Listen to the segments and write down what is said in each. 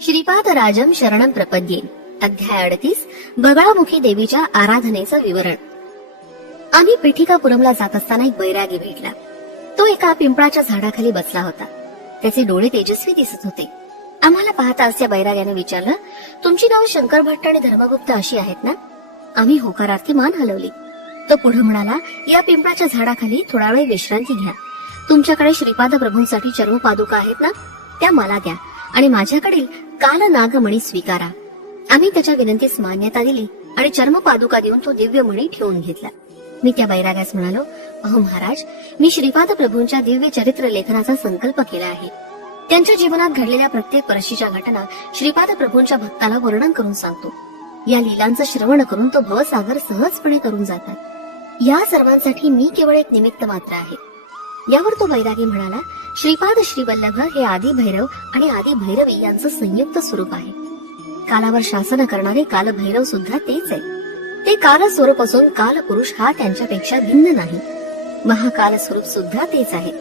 श्रीपाद राजम शरणम प्रपद्ये. अध्याय अडतीस. बगळामुखी देवीच्या आराधनेचं विवरण. आम्ही पिठिकापुरमला जात असताना एक बैरागी भेटला. तो एका पिंपळाच्या झाडाखाली बसला होता. त्याचे डोळे तेजस्वी दिसत होते. आम्हाला पाहताच त्या बैराग्याने विचारलं तुमची नाव शंकर भट्ट आणि धर्मगुप्त अशी आहेत ना? आम्ही होकारार्थी मान हलवली. तो पुढे म्हणाला या पिंपळाच्या झाडाखाली थोडा वेळ विश्रांती घ्या. तुमच्याकडे श्रीपाद प्रभूंसाठी चर्म पादुका आहेत ना? त्या मला द्या. आणि माझ्याकडील काल नागमणी स्वीकारा. आम्ही त्याच्या विनंतीस मान्यता दिली आणि चर्म पादुका देऊन तो दिव्य मणी ठेवून घेतला. मी त्या बैराग्यास म्हणालो अहो महाराज मी श्रीपाद प्रभूंच्या दिव्य चरित्र लेखनाचा संकल्प केला आहे. त्यांच्या जीवनात घडलेल्या प्रत्येक वर्षीच्या घटना श्रीपाद प्रभूंच्या भक्ताला वर्णन करून सांगतो. या लीलांचं श्रवण करून तो भवसागर सहजपणे करून जातात. या सर्वांसाठी मी केवळ एक निमित्त मात्र आहे. यावर तो बैरागी म्हणाला श्रीपाद श्रीवल्लभ हे आदी भैरव आणि आदी भैरवी यांचं संयुक्त स्वरूप आहे. कालावर शासन करणारे कालभैरव सुद्धा तेच आहे ते काल स्वरूप असून काल पुरुष हा त्यांच्यापेक्षा भिन्न नाही. महाकाल स्वरूप सुद्धा तेच आहे.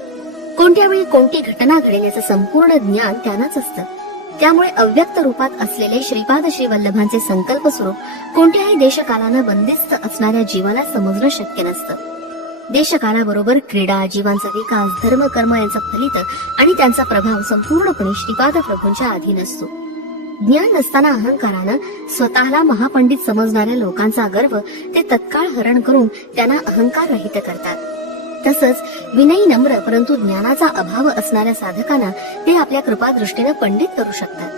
कोणत्या वेळी कोणती घटना घडेल याचं संपूर्ण ज्ञान त्यांनाच असतं. त्यामुळे अव्यक्त रूपात असलेले श्रीपाद श्रीवल्लभांचे संकल्प स्वरूप कोणत्याही देशकालानं बंदिस्त असणाऱ्या जीवाला समजणं शक्य नसतं. देशकालाबरोबर क्रीडा जीवांचा विकास धर्म कर्म यांचं फलित आणि त्यांचा प्रभाव संपूर्णपणे श्रीपाद प्रभूंच्या अधीन असतो. ज्ञान नसताना अहंकारानं स्वतःला महापंडित समजणाऱ्या लोकांचा गर्व ते तत्काळ हरण करून त्यांना अहंकार रहित करतात. तसंच विनयी नम्र परंतु ज्ञानाचा अभाव असणाऱ्या साधकांना ते आपल्या कृपादृष्टीनं पंडित करू शकतात.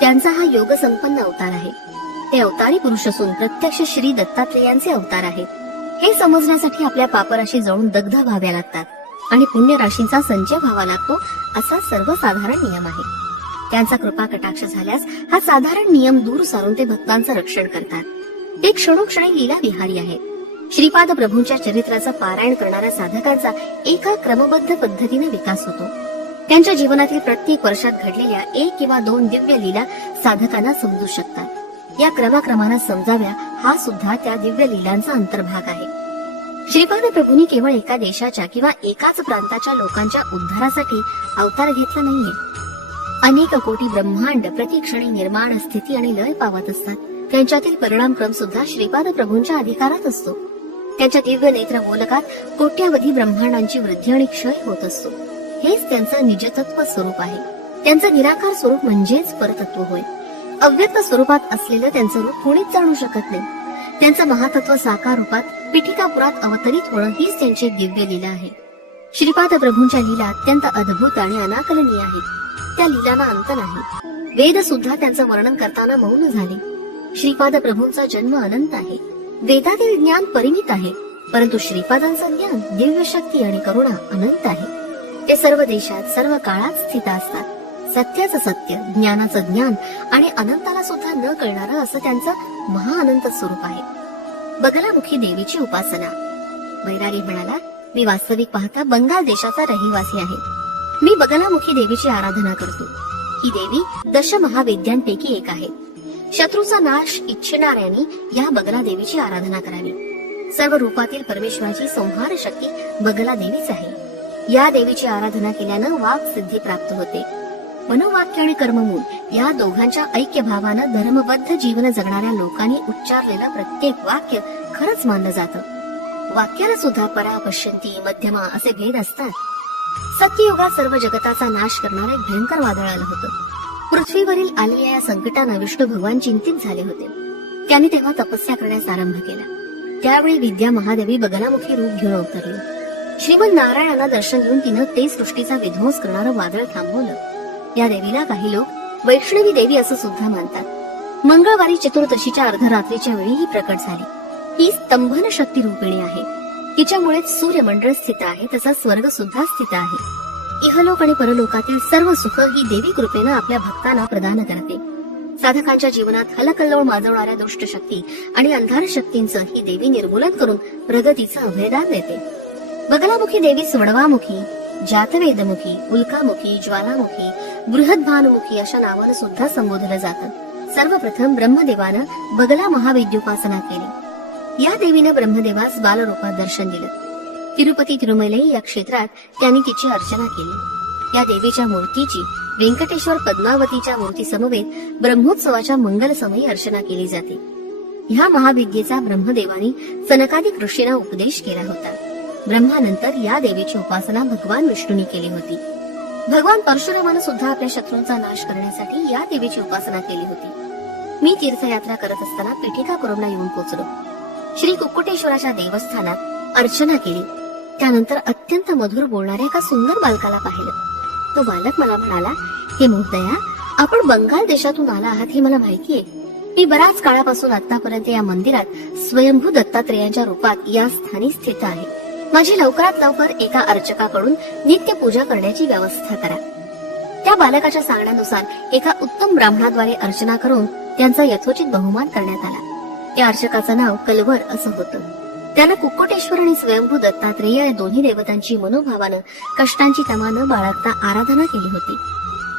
त्यांचा हा योग संपन्न अवतार आहे. ते अवतारी पुरुष असून प्रत्यक्ष श्री दत्तात्रेयांचे अवतार आहेत. हे समजण्यासाठी आपल्या पापराशी जळून दग्ध व्हाव्या लागतात. आणि पुण्य राशींचा संचय व्हावा लागतो असा सर्वसाधारण नियम आहे. त्यांचा कृपा कटाक्ष झाल्यास हा साधारण नियम दूर सारून ते भक्तांचं रक्षण करतात. ते क्षणोक्षणी लीला विहारी आहे. श्रीपाद प्रभूंच्या चरित्राचं पारायण करणाऱ्या साधकांचा एका क्रमबद्ध पद्धतीने विकास होतो. त्यांच्या जीवनातील प्रत्येक वर्षात घडलेल्या एक किंवा दोन दिव्य लीला साधकांना समजू शकतात. या क्रमाक्रमानं समजाव्या हा सुद्धा त्या दिव्य लीलांचा अंतर्भाग आहे. श्रीपाद प्रभूंनी केवळ एका देशाच्या किंवा एकाच प्रांताच्या लोकांच्या उद्धारासाठी अवतार घेतला नाहीये. अनेक कोटी ब्रह्मांड प्रतिक्षणी निर्माण स्थिती आणि लय पावत असतात. त्यांच्यातील परिणामक्रम सुद्धा श्रीपाद प्रभूंच्या अधिकारात असतो. त्यांच्या दिव्य नेत्र बोलकात कोट्यावधी ब्रह्मांडांची वृद्धी आणि क्षय होत असतो. हेच त्यांचं निजतत्व स्वरूप आहे. त्यांचं निराकार स्वरूप म्हणजेच परतत्व होय. अव्यक्त स्वरूपात असलेलं त्यांचं रूप कोणीच जाणू शकत नाही. त्यांचं महातत्व साकार रूपात पिठिकापुरात अवतरित होणं हीच त्यांची दिव्य लीला आहे. श्रीपाद प्रभूंच्या लीला अत्यंत अद्भुत आणि अनाकलनीय आहेत. त्या लीलांना अंत नाही. वेद सुद्धा त्यांचं वर्णन करताना मौन झाले. श्रीपाद प्रभूंचा जन्म अनंत आहे. वेदातील ज्ञान परिमित आहे. परंतु श्रीपादांचं ज्ञान दिव्य शक्ती आणि करुणा अनंत आहे. ते सर्व देशात सर्व काळात स्थित असतात. सत्याचं सत्य ज्ञानाचं ज्ञान आणि अनंताला सुद्धा न कळणारं असं त्यांचं महाअनंत स्वरूप आहे. बगलामुखी देवीची उपासना. बैरागी म्हणाला मी वास्तविक पाहता बंगाल देशाचा रहिवासी आहे. मी बगलामुखी देवीची आराधना करतो. ही देवी दश महावेद्यांपैकी एक आहे. शत्रूचा नाश इच्छिणाऱ्यांनी या बगला देवीची आराधना करावी. सर्व रूपातील परमेश्वराची संहार शक्ती बगला देवीच आहे. या देवीची आराधना केल्यानं वाघ सिद्धी प्राप्त होते. मनोवाक्य आणि कर्ममूल या दोघांच्या ऐक्य भावानं धर्मबद्ध जीवन जगणाऱ्या लोकांनी उच्चारलेलं प्रत्येक वाक्य खरंच मानलं जातं. वाक्याला सुद्धा परा पश्यंती मध्यमा असे भेद असतात. सत्ययुगात सर्व जगताचा नाश करणारे भयंकर वादळ आलं होतं. पृथ्वीवरील आलेल्या या संकटानं विष्णू भगवान चिंतित झाले होते. त्यांनी तेव्हा तपस्या करण्यास आरंभ केला. त्यावेळी विद्या महादेवी बगलामुखी रूप घेऊन अवतरली श्रीमंत नारायणाला दर्शन घेऊन तिनं ते सृष्टीचा विध्वंस करणारं वादळ थांबवलं. या देवीला काही लोक वैष्णवी देवी असं सुद्धा मानतात. मंगळवारी चतुर्दशीच्या अर्धरात्रीच्या वेळी ही प्रकट झाली. ही स्तंभन शक्ती रूपिणी आहे. तिच्यामुळेच सूर्यमंडळ स्थित आहे तसा स्वर्ग सुद्धा स्थित आहे. इहलोक आणि परलोकातील सर्व सुख ही देवी कृपेनं आपल्या भक्तांना प्रदान करते. साधकांच्या जीवनात हलकल्लोळ माजवणाऱ्या दुष्ट शक्ती आणि अंधार शक्तींचं ही देवी निर्मूलन करून प्रगतीचं अभयदान देते. बगलामुखी देवी स्वडवामुखी जातवेदमुखी उल्कामुखी ज्वालामुखी बृहद्भानुमुखी अशा नावानं सुद्धा संबोधलं जातं. सर्वप्रथम ब्रह्मदेवानं बगला महाविद्योपासना केली. या देवीनं ब्रह्मदेवास बालरूपात दर्शन दिलं. तिरुपती तिरुमलई या क्षेत्रात त्यांनी तिची अर्चना केली. या देवीच्या मूर्तीची व्यंकटेश्वर पद्मावतीच्या मूर्ती समवेत ब्रह्मोत्सवाच्या मंगल समयी अर्चना केली जाते. ह्या महाविद्येचा ब्रह्मदेवाने सनकादिक ऋषींना उपदेश केला होता. ब्रह्मानंतर या देवीची उपासना भगवान विष्णूंनी केली होती. भगवान परशुरामानं सुद्धा आपल्या शत्रूंचा नाश करण्यासाठी या देवीची उपासना केली होती. मी तीर्थयात्रा करत असताना पिठिकापुरमला येऊन पोचलो. श्री कुक्कुटेश्वराच्या देवस्थानात अर्चना केली. त्यानंतर अत्यंत मधुर बोलणाऱ्या एका सुंदर बालकाला पाहिलं. तो बालक मला म्हणाला हे मोहदया आपण बंगाल देशातून आला आहात हे मला माहितीये. मी बराच काळापासून आतापर्यंत या मंदिरात स्वयंभू दत्तात्रेयांच्या रूपात या स्थानी स्थित आहे. माझी लवकरात लवकर एका अर्चकाकडून नित्य पूजा करण्याची व्यवस्था करा. त्या बालकाच्या सांगण्यानुसार एका उत्तम ब्राह्मणाद्वारे अर्चना करून त्यांचा यथोचित बहुमान करण्यात आला. त्या अर्चकाचं नाव कलवर असं होतं. त्यानं कुक्कुटेश्वर आणि स्वयंभू दत्तात्रेय या दोन्ही देवतांची मनोभावानं कष्टांची तमानं बाळगता आराधना केली होती.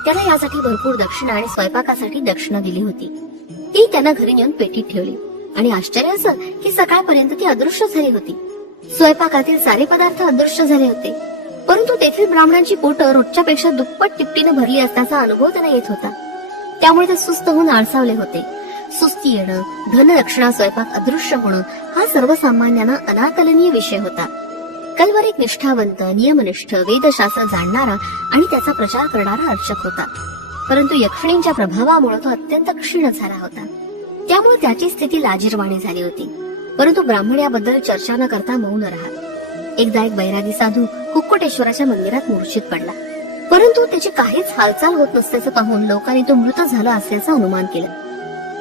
त्याला यासाठी भरपूर दक्षिणा आणि स्वयंपाकासाठी दक्षिणा दिली होती. ती त्यानं घरी नेऊन पेटीत ठेवली. आणि आश्चर्य असं की सकाळपर्यंत ती अदृश्य झाली होती. स्वयंपाकातील सारे पदार्थ अदृश्य झाले होते. परंतु तेथील ब्राह्मणांची पोट रोजच्या पेक्षा दुप्पट तिपटीने भरली असल्याचा अनुभव त्यांना येत होता. त्यामुळे ते सुस्त होऊन आळसावले होते. सुस्ती येणं धनरक्षणा स्वयंपाक अदृश्य होणं हा सर्वसामान्यांना अनाकलनीय विषय होता. कलवर एक निष्ठावंत नियमनिष्ठ वेदशास्त्र जाणणारा आणि त्याचा प्रचार करणारा अर्चक होता. परंतु यक्षिणींच्या प्रभावामुळे तो अत्यंत क्षीण झाला होता. त्यामुळे त्याची स्थिती लाजीरवाणी झाली होती. परंतु ब्राह्मण याबद्दल चर्चा न करता मौन राहत एकदा एक बैरागी साधू कुक्कुटेश्वराच्या मंदिरात मूर्छित पडला. परंतु त्याची काहीच हालचाल होत नसल्याचं पाहून लोकांनी तो मृत झाला असल्याचं अनुमान केलं.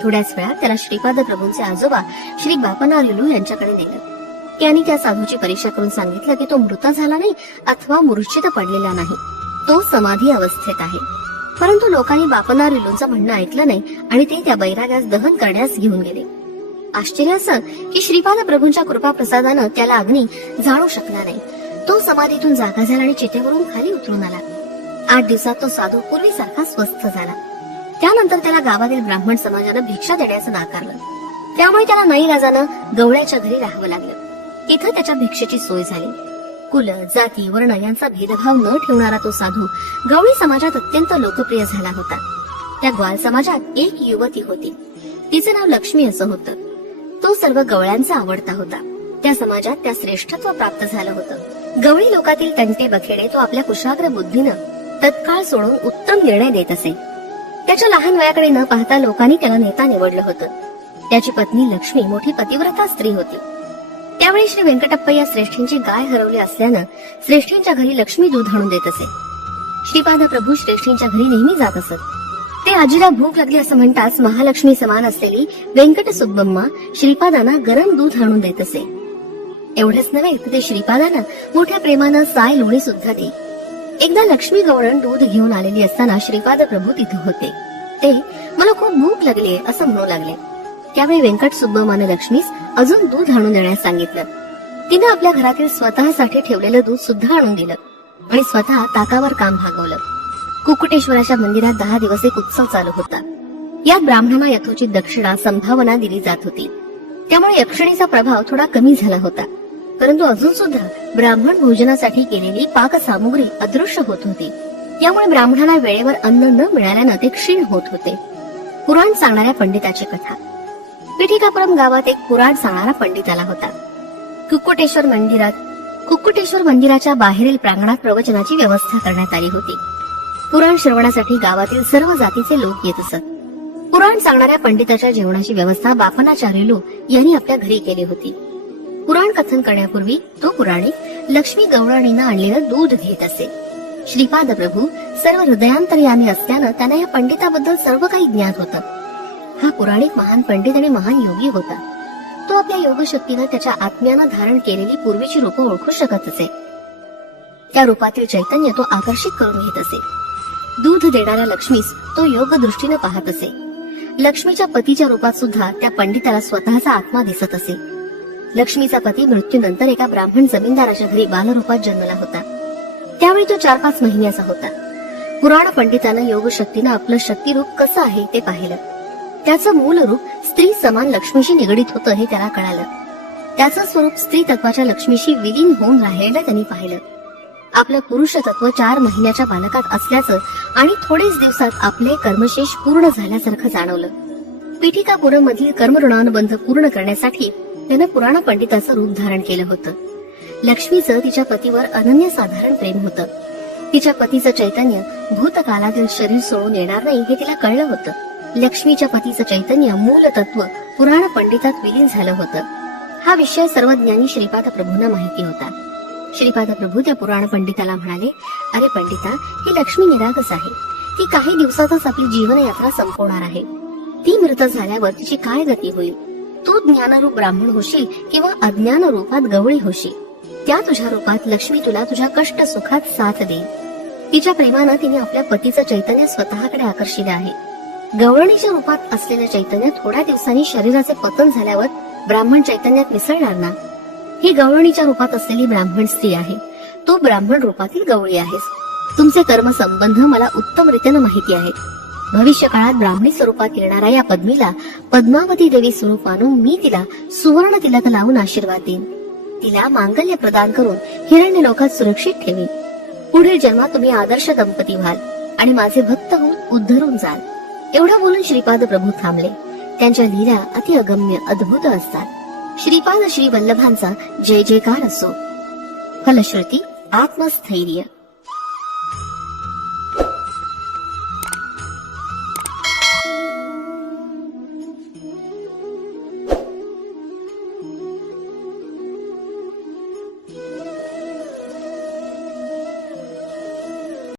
थोड्याच वेळात त्याला श्रीपाद प्रभूंचे आजोबा श्री बापनारिलू यांच्याकडे नेलं. त्यांनी त्या साधूची परीक्षा करून सांगितलं की तो मृत झाला नाही अथवा मूर्छित पडलेला नाही. तो समाधी अवस्थेत आहे. परंतु लोकांनी बापनारिलूंचं म्हणणं ऐकलं नाही आणि ते त्या बैराग्यास दहन करण्यास घेऊन गेले. आश्चर्य असं की श्रीपाद प्रभूंच्या कृपा प्रसादानं त्याला अग्नी जाळू शकला नाही. तो समाधीतून जागा झाला आणि चितेवरून खाली उतरून आला. आठ दिवसात तो साधू पूर्वीसारखा स्वस्थ झाला. त्यानंतर त्याला गावातील ब्राह्मण समाजानं भिक्षा देण्याचं नाकारलं. त्यामुळे त्याला नाईलाजानं गवळ्याच्या घरी राहावं लागलं. इथं त्याच्या भिक्षेची सोय झाली. कुल जाती वर्ण यांचा भेदभाव न ठेवणारा तो साधू गवळी समाजात अत्यंत लोकप्रिय झाला होता. त्या ग्वाल समाजात एक युवती होती. तिचं नाव लक्ष्मी असं होतं. तो सर्व गवळ्यांचा आवडता होता. त्या समाजात त्या श्रेष्ठत्व प्राप्त झालं होतं. गवळी लोकातील तंटे बखेडे तो आपल्या कुशाग्र बुद्धीनं तत्काळ सोडून उत्तम निर्णय देत असे. त्याच्या लहान वयाकडे न पाहता लोकांनी त्याला नेता निवडलं होतं. त्याची पत्नी लक्ष्मी मोठी पतिव्रता स्त्री होती. त्यावेळी श्री व्यंकटप्पय्या श्रेष्ठींची गाय हरवली असल्यानं श्रेष्ठींच्या घरी लक्ष्मी दूध आणून देत असे. श्रीपाद प्रभू श्रेष्ठींच्या घरी नेहमी जात असत. ते आजीला भूक लागली असं म्हणताच महालक्ष्मी समान असलेली व्यंकट सुब्बम्मा श्रीपादांना गरम दूध आणून देत असे. एवढंच नव्हे तर ते श्रीपादांना मोठ्या प्रेमानं साय लोणी सुद्धा दे. एकदा लक्ष्मी गवळण दूध घेऊन आलेली असताना श्रीपाद प्रभू तिथे होते. ते मला खूप भूक लागली असं म्हणू लागले. त्यावेळी व्यंकट सुब्बम्माने लक्ष्मीस अजून दूध आणून देण्यास सांगितलं. तिने आपल्या घरातील स्वतःसाठी ठेवलेलं दूध सुद्धा आणून दिलं आणि स्वतः ताकावर काम भागवलं. कुकुटेश्वराच्या मंदिरात दहा दिवस एक उत्सव चालू होता. यात ब्राह्मणांना यथोचित दक्षिणा संभावना दिली जात होती. त्यामुळे यक्षिणीचा प्रभाव थोडा कमी झाला होता. परंतु अजून सुद्धा ब्राह्मण भोजनासाठी केलेली पाकसामुग्री अदृश्य होत होती. त्यामुळे ब्राह्मणांना वेळेवर अन्न न मिळाल्यानं ते क्षीण होत होते. पुराण सांगणाऱ्या पंडिताची कथा. पिठिकापुरम गावात एक पुराण सांगणारा पंडित आला होता. कुक्कुटेश्वर मंदिरात कुक्कुटेश्वर मंदिराच्या बाहेरील प्रांगणात प्रवचनाची व्यवस्था करण्यात आली होती. पुराण श्रवणासाठी गावातील सर्व जातीचे लोक येत असत. पुराण सांगणाऱ्या पंडिताच्या जेवणाची व्यवस्था बापनाचार्य लोक यांनी आपल्या घरी केली होती. पुराण कथन करण्यापूर्वी तो पुराणिक लक्ष्मी गवळणीनं आणलेलं दूध घेत असे. श्रीपाद प्रभू सर्व हृदयांतर्यामी असल्यानं त्यांना या पंडिताबद्दल सर्व काही ज्ञात होतं. हा पुराणिक महान पंडित आणि महान योगी होता. तो आपल्या योगशक्तीनं त्याच्या आत्म्यानं धारण केलेली पूर्वीची रूपं ओळखू शकत असे. त्या रूपातील चैतन्य तो आकर्षित करून घेत असे. दूध देणाऱ्या लक्ष्मीस तो योग दृष्टीनं पाहत असे. लक्ष्मीच्या पतीच्या रूपात सुद्धा त्या पंडिताला स्वतःचा आत्मा दिसत असे. लक्ष्मीचा पती मृत्यूनंतर एका ब्राह्मण जमीनदाराच्या घरी बालरूपात जन्मला होता. त्यावेळी तो चार पाच महिन्याचा होता. पुराण पंडितानं योग शक्तीनं आपलं शक्तीरूप कसं आहे ते पाहिलं. त्याचं मूल रूप स्त्री समान लक्ष्मीशी निगडीत होतं हे त्याला कळालं. त्याचं स्वरूप स्त्री तत्वाच्या लक्ष्मीशी विलीन होऊन राहिलेलं त्यांनी पाहिलं. आपलं पुरुष तत्व चार महिन्याच्या बालकात असल्याचं आणि थोडेच दिवसात आपले कर्मशेष पूर्ण झाल्यासारखं जाणवलं. पीठिकापुरम मधील कर्मऋणानुबंध पूर्ण करण्यासाठी त्यानं पुराण पंडिताचं रूप धारण केलं होतं. लक्ष्मीचं तिच्या पतीवर अनन्यसाधारण प्रेम होतं. तिच्या पतीचं चैतन्य भूतकालातील शरीर सोडून येणार नाही हे तिला कळलं होतं. लक्ष्मीच्या पतीचं चैतन्य मूल तत्व पुराण पंडितात विलीन झालं होतं. हा विषय सर्व ज्ञानी श्रीपाद प्रभूंना माहिती होता. श्रीपाद प्रभू त्या पुराण पंडिताला म्हणाले अरे पंडिता ही लक्ष्मी निरागस आहे. ती काही दिवसातच आपली जीवनयात्रा संपवणार आहे. ती मृत झाल्यावर तिची काय गती होईल? तू ज्ञानरूप ब्राह्मण होशील किंवा अज्ञान रूपात गवळी होशील. त्या तुझ्या रूपात लक्ष्मी तुला तुझ्या कष्ट सुखात साथ देईल. तिच्या प्रेमानं तिने आपल्या पतीचं चैतन्य स्वतःकडे आकर्षिले आहे. गवळणीच्या रूपात असलेलं चैतन्य थोड्या दिवसांनी शरीराचे पतन झाल्यावर ब्राह्मण चैतन्यात मिसळणार ना? ही गवळणीच्या रूपात असलेली ब्राह्मण स्त्री आहे. तू ब्राह्मण रूपातील गवळी आहेस तुमचे कर्म संबंध मला उत्तमरित्यानं माहिती आहेत. भविष्य काळात ब्राह्मणी स्वरूपात येणाऱ्या या पद्मीला पद्मावती देवी स्वरूप आणून मी तिला सुवर्ण तिलक लावून आशीर्वाद देईन. तिला मांगल्य प्रदान करून हिरण्य लोकात सुरक्षित ठेवी पुढील जन्मात तुम्ही आदर्श दंपती व्हाल आणि माझे भक्त होऊन उद्धरून जाल. एवढं बोलून श्रीपाद प्रभू थांबले. त्यांच्या लीला अति अगम्य अद्भुत असतात. श्रीपाद श्री वल्लभांचा जय जयकार असो. फलश्रुती आत्मस्थैर्य.